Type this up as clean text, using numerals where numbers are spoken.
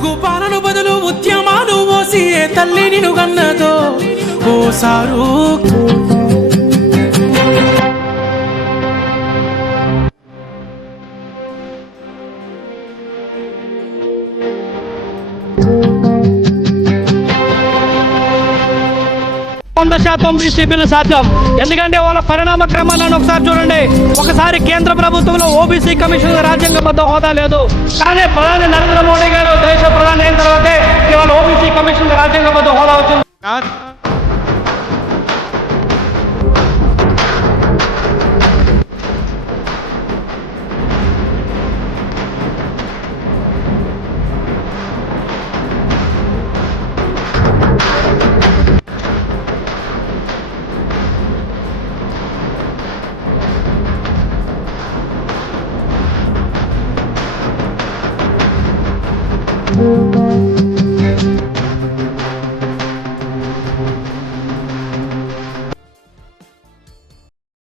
ఉగ్గుపాలను బదులు ఉద్యమాలు పోసి ఏ తల్లి నిన్ను గన్నదో ఓసారు బీసీ బిల్లు సాధ్యం. ఎందుకంటే వాళ్ళ పరిణామ క్రమాలను ఒకసారి చూడండి. ఒకసారి కేంద్ర ప్రభుత్వంలో ఓబీసీ కమిషన్ రాజ్యాంగబద్ధ హోదా లేదు, కానీ ప్రధాని నరేంద్ర మోడీ గారు దేశ ప్రధాని అయిన తర్వాతే ఇవాళ ఓబీసీ కమిషన్ రాజ్యాంగబద్ధ హోదా వచ్చింది.